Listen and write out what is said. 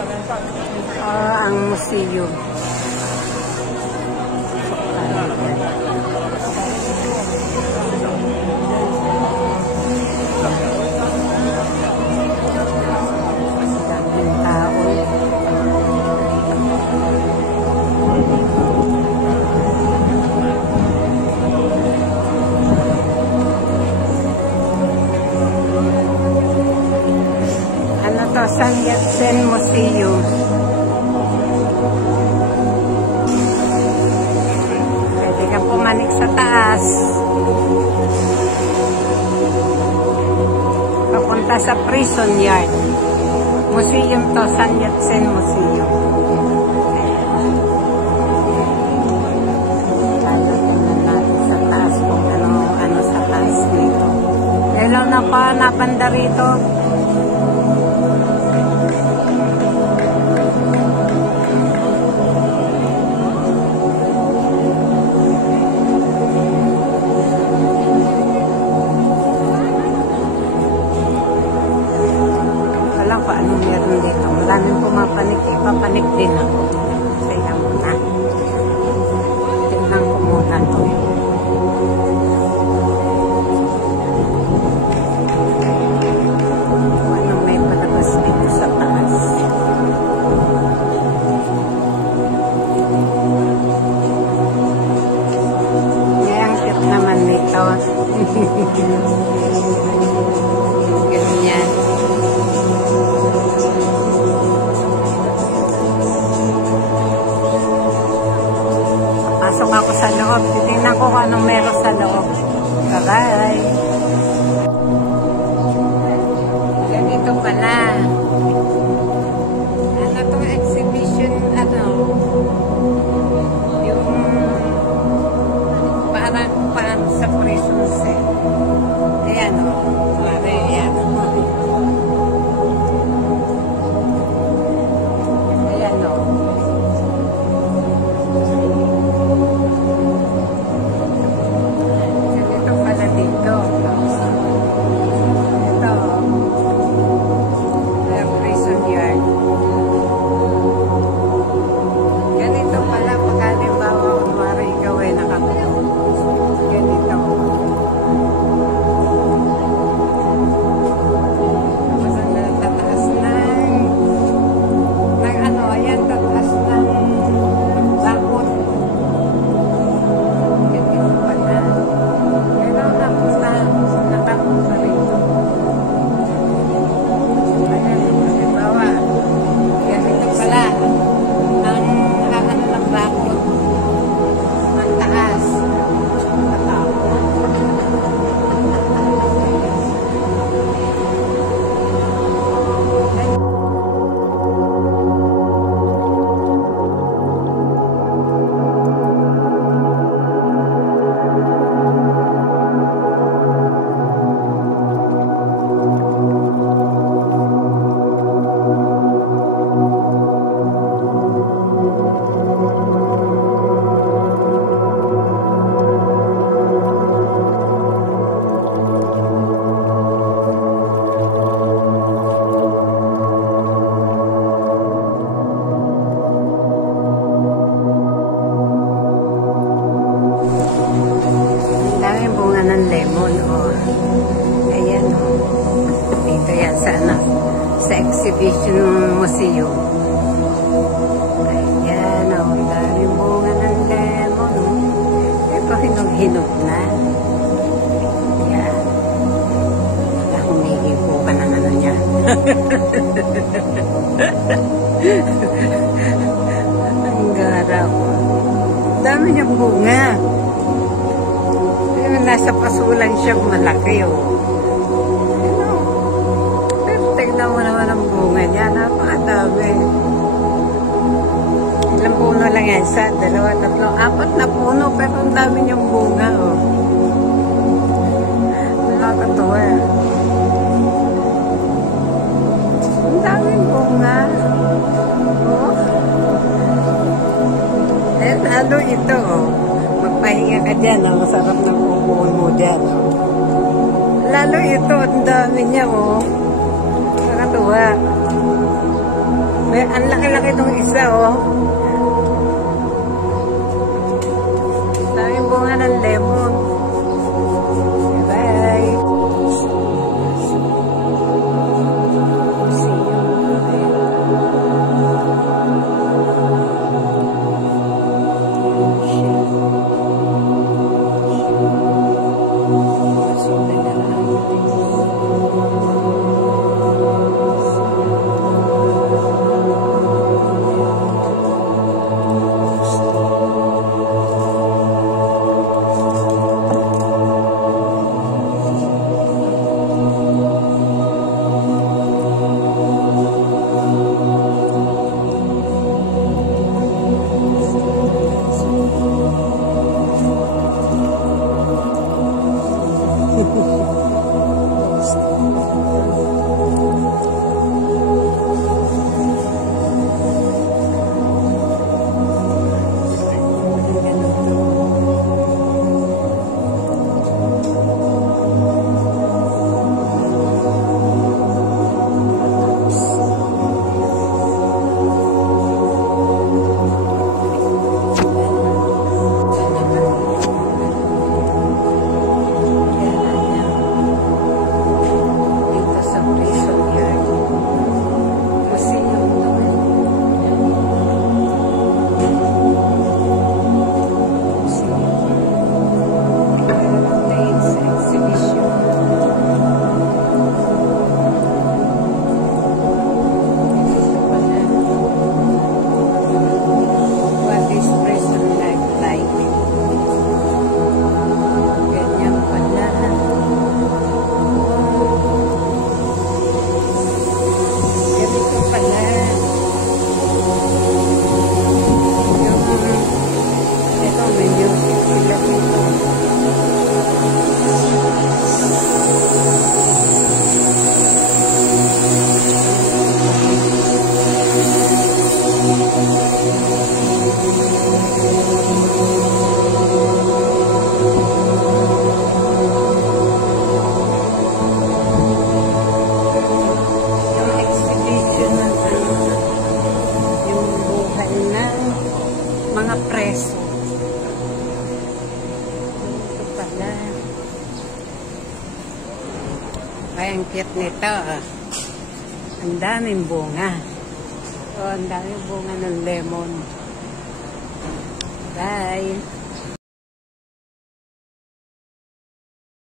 Ang museum. San Yat-sen Museum. Pwede kang pumanik sa taas. Papunta sa prison yard. Museum to, San Yat-sen Museum. Lalagyan natin sa taas kung ano sa taas dito. Dahil na pa napanda rito. Anong meron dito? Maraming pumapanik eh. Papanik din ako. Kaya muna. Tingnan ko muna ito. Anong may palabas dito sa taas? Ngayang cute naman nito. Ganyan. Pasok ako sa loob. Titingnan ko kung anong meron sa loob. Bye-bye. Ganito pala. Ano itong exhibition, yung parang sa prison set. Ayan o. Ayan. Ayan o. Sa exhibition museum. Ayan, ang daming bunga ng lemon. Ito, hinog-hinog na. Ayan. Humihipo ka ng ano niya. Ang gara ko. Dami niyang bunga. Nasa pasulan siya, malaki oh. Tignan mo naman ang bunga niya. Napakadami. Ilang puno lang yan? Isa, dalawa, tatlo, apat na puno. Pero ang dami niyang bunga, oh. Nakakatuwa. Ang daming bunga. Oh. Eh, ano ito, oh. Magpahinga ka dyan, oh. Masarap ng pupuan mo dyan, oh. Lalo ito, ang dami niya, oh. Nakakatuwa. May Ay, ang cute nito. Ang daming bunga. Ang daming bunga ng lemon. Bye!